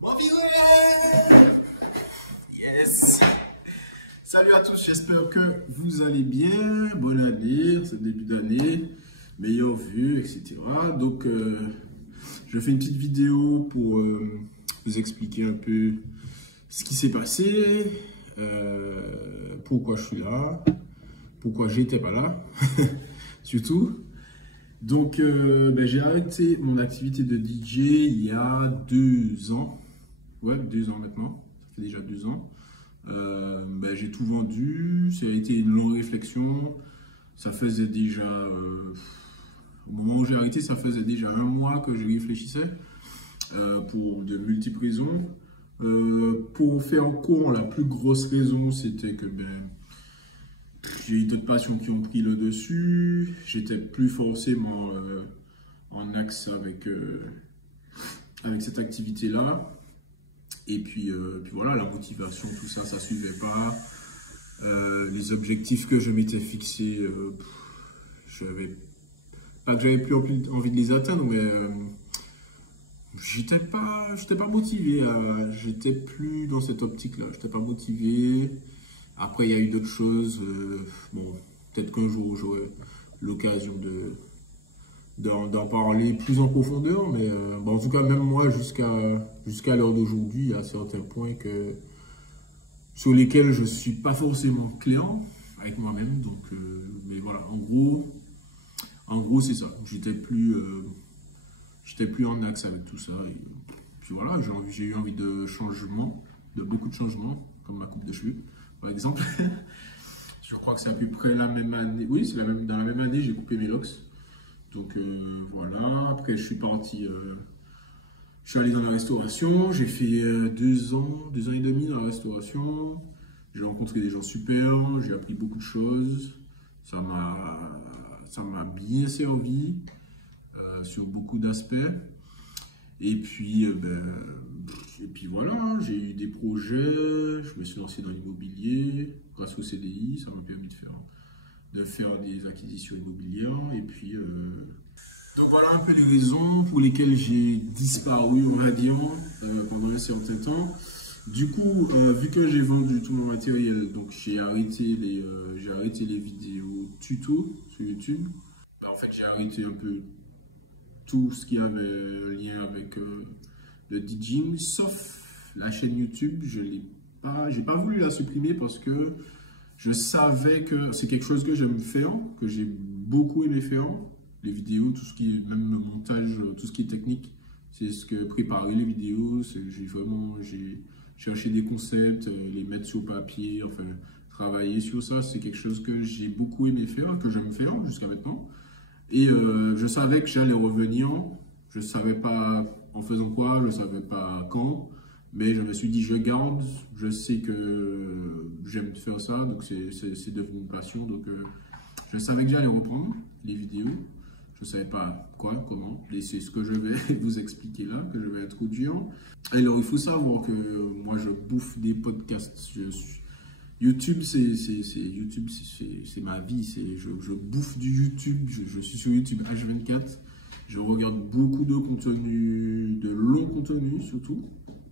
Mon yes. Salut à tous, j'espère que vous allez bien. Bonne année, c'est le début d'année, meilleure vue, etc. Donc, je fais une petite vidéo pour vous expliquer un peu ce qui s'est passé, pourquoi je suis là, pourquoi j'étais pas là, surtout. Donc, j'ai arrêté mon activité de DJ il y a 2 ans. Ouais, 2 ans maintenant. Ça fait déjà 2 ans. J'ai tout vendu. Ça a été une longue réflexion. Ça faisait déjà, au moment où j'ai arrêté, ça faisait déjà 1 mois que je réfléchissais pour de multiples raisons. Pour faire court, la plus grosse raison, c'était que j'ai eu d'autres passions qui ont pris le dessus. J'étais plus forcément en axe avec cette activité-là. Et puis voilà, la motivation, tout ça, ça suivait pas. Les objectifs que je m'étais fixés, pas que j'avais plus envie de les atteindre, mais j'étais pas motivé. J'étais plus dans cette optique-là. J'étais pas motivé. Après, il y a eu d'autres choses. Peut-être qu'un jour, j'aurai l'occasion d'en parler plus en profondeur. Mais en tout cas, même moi, jusqu'à l'heure d'aujourd'hui, il y a certains points sur lesquels je ne suis pas forcément clair avec moi-même. Donc, mais voilà, en gros, c'est ça. J'étais plus en axe avec tout ça. Et puis voilà, j'ai eu envie de changement, de beaucoup de changements, comme ma coupe de cheveux, par exemple. Je crois que c'est à peu près la même année. Oui, dans la même année, j'ai coupé mes locks. Donc voilà. Après, je suis parti. Je suis allé dans la restauration. J'ai fait 2 ans et demi dans la restauration. J'ai rencontré des gens super. J'ai appris beaucoup de choses. Ça m'a bien servi sur beaucoup d'aspects. Et puis voilà, j'ai eu des projets, je me suis lancé dans l'immobilier grâce au CDI, ça m'a permis de faire des acquisitions immobilières. Et puis, donc voilà un peu les raisons pour lesquelles j'ai disparu, on va dire, pendant un certain temps. Du coup, vu que j'ai vendu tout mon matériel, donc j'ai arrêté les vidéos tuto sur YouTube. En fait, j'ai arrêté un peu tout ce qui avait lien avec le DJing, sauf la chaîne YouTube. J'ai pas voulu la supprimer parce que je savais que c'est quelque chose que j'aime faire, que j'ai beaucoup aimé faire. Les vidéos, tout ce qui est, même le montage, tout ce qui est technique, c'est ce que préparer les vidéos. J'ai cherché des concepts, les mettre sur papier, enfin, travailler sur ça. C'est quelque chose que j'ai beaucoup aimé faire, que j'aime faire jusqu'à maintenant. Et je savais que j'allais revenir. Je ne savais pas en faisant quoi, je ne savais pas quand. Mais je me suis dit, je garde. Je sais que j'aime faire ça. Donc, c'est devenu une passion. Donc, je savais que j'allais reprendre les vidéos. Je ne savais pas quoi, comment. Et c'est ce que je vais vous expliquer là, que je vais introduire. Alors, il faut savoir que moi, je bouffe des podcasts. YouTube, c'est ma vie. Je bouffe du YouTube. Je suis sur YouTube H24. Je regarde beaucoup de contenu, de long contenu surtout.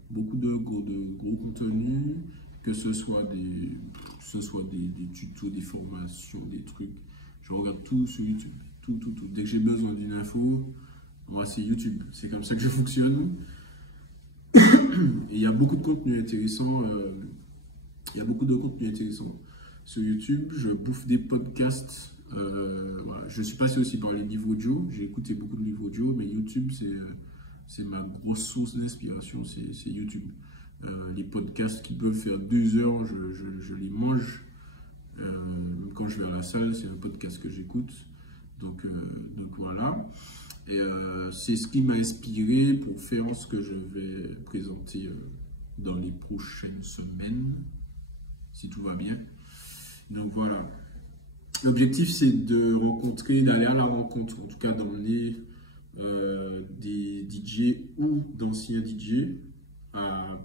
Beaucoup de gros contenu. Que ce soit des tutos, des formations, des trucs. Je regarde tout sur YouTube. Tout. Dès que j'ai besoin d'une info, moi, c'est YouTube. C'est comme ça que je fonctionne. Et il y a beaucoup de contenu intéressant. Il y a beaucoup de contenu intéressant sur YouTube. Je bouffe des podcasts. Voilà. Je suis passé aussi par les livres audio. J'ai écouté beaucoup de livres audio, mais YouTube, c'est ma grosse source d'inspiration. C'est YouTube. Les podcasts qui peuvent faire 2 heures, je les mange. Même quand je vais à la salle, c'est un podcast que j'écoute. Donc voilà. Et c'est ce qui m'a inspiré pour faire ce que je vais présenter dans les prochaines semaines, si tout va bien. Donc voilà. L'objectif, c'est d'aller à la rencontre, en tout cas d'emmener des DJ ou d'anciens DJ à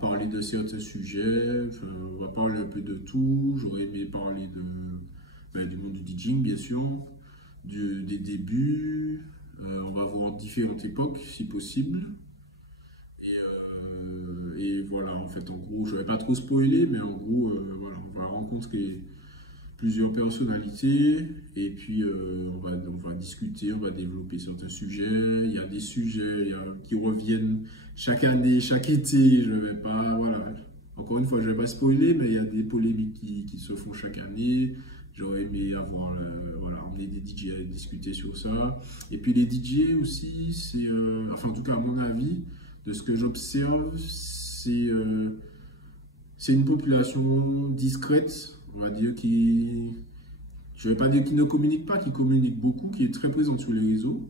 parler de certains sujets. Enfin, on va parler un peu de tout. J'aurais aimé parler du monde du DJing, bien sûr, des débuts. On va voir différentes époques, si possible. Et fait, en gros, je vais pas trop spoiler, mais en gros, voilà, on va rencontrer plusieurs personnalités et puis on va discuter, on va développer certains sujets. Il y a des sujets qui reviennent chaque année, chaque été. Je vais pas, voilà. Encore une fois, je vais pas spoiler, mais il y a des polémiques qui se font chaque année. J'aurais aimé avoir, voilà, emmener des DJ à discuter sur ça. Et puis les DJ aussi, c'est, enfin en tout cas à mon avis, de ce que j'observe, c'est une population discrète, on va dire, je ne vais pas dire qui ne communique pas, qui communique beaucoup, qui est très présente sur les réseaux,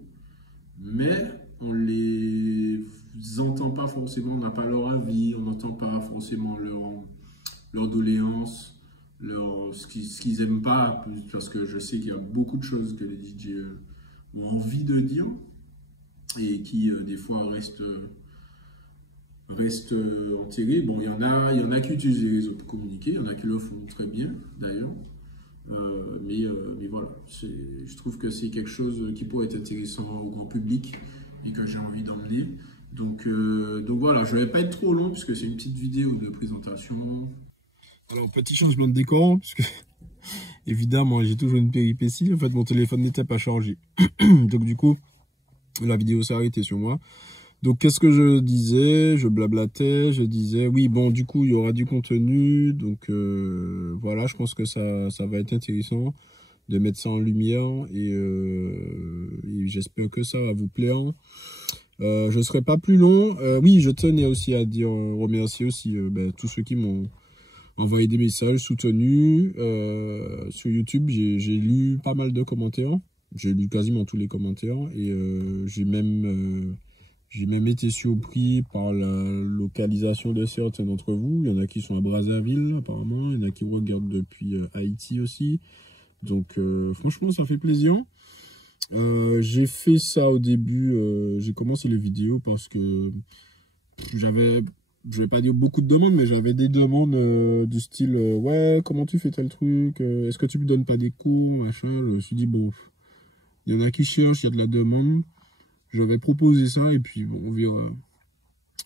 mais on ne les entend pas forcément, on n'a pas leur avis, on n'entend pas forcément leur doléance, ce qu'ils n'aiment pas, parce que je sais qu'il y a beaucoup de choses que les DJ ont envie de dire et qui, des fois, restent enterrés. Bon, il y en a qui utilisent les réseaux pour communiquer, il y en a qui le font très bien, d'ailleurs. Mais voilà, je trouve que c'est quelque chose qui pourrait être intéressant au grand public et que j'ai envie d'emmener. Donc voilà, je ne vais pas être trop long puisque c'est une petite vidéo de présentation. Alors, petit changement de décor, puisque évidemment, j'ai toujours une péripétie. En fait, mon téléphone n'était pas chargé. Donc du coup, la vidéo s'est arrêtée sur moi. Donc, qu'est-ce que je disais? Je blablatais, je disais, oui, bon, du coup, il y aura du contenu. Donc, voilà, je pense que ça va être intéressant de mettre ça en lumière. Et j'espère que ça va vous plaire. Je ne serai pas plus long. Oui, je tenais aussi à dire, remercier aussi tous ceux qui m'ont envoyé des messages soutenus. Sur YouTube, j'ai lu pas mal de commentaires. J'ai lu quasiment tous les commentaires. Et j'ai même été surpris par la localisation de certains d'entre vous. Il y en a qui sont à Brazzaville, apparemment. Il y en a qui regardent depuis Haïti aussi. Donc, franchement, ça fait plaisir. J'ai fait ça au début. J'ai commencé les vidéos parce que j'avais, je vais pas dire beaucoup de demandes, mais j'avais des demandes du style ouais, comment tu fais tel truc? Est-ce que tu me donnes pas des cours? Machin. Je me suis dit, bon, il y en a qui cherchent, il y a de la demande. Je vais proposer ça et puis bon,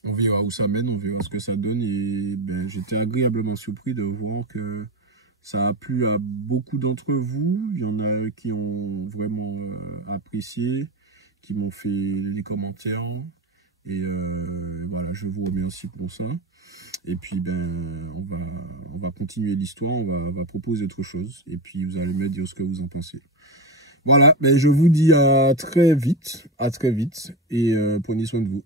on verra où ça mène, on verra ce que ça donne. Et ben, j'étais agréablement surpris de voir que ça a plu à beaucoup d'entre vous. Il y en a qui ont vraiment apprécié, qui m'ont fait des commentaires. Et voilà, je vous remercie pour ça. Et puis ben, on va continuer l'histoire, on va proposer autre chose. Et puis vous allez me dire ce que vous en pensez. Voilà, ben je vous dis à très vite et prenez soin de vous.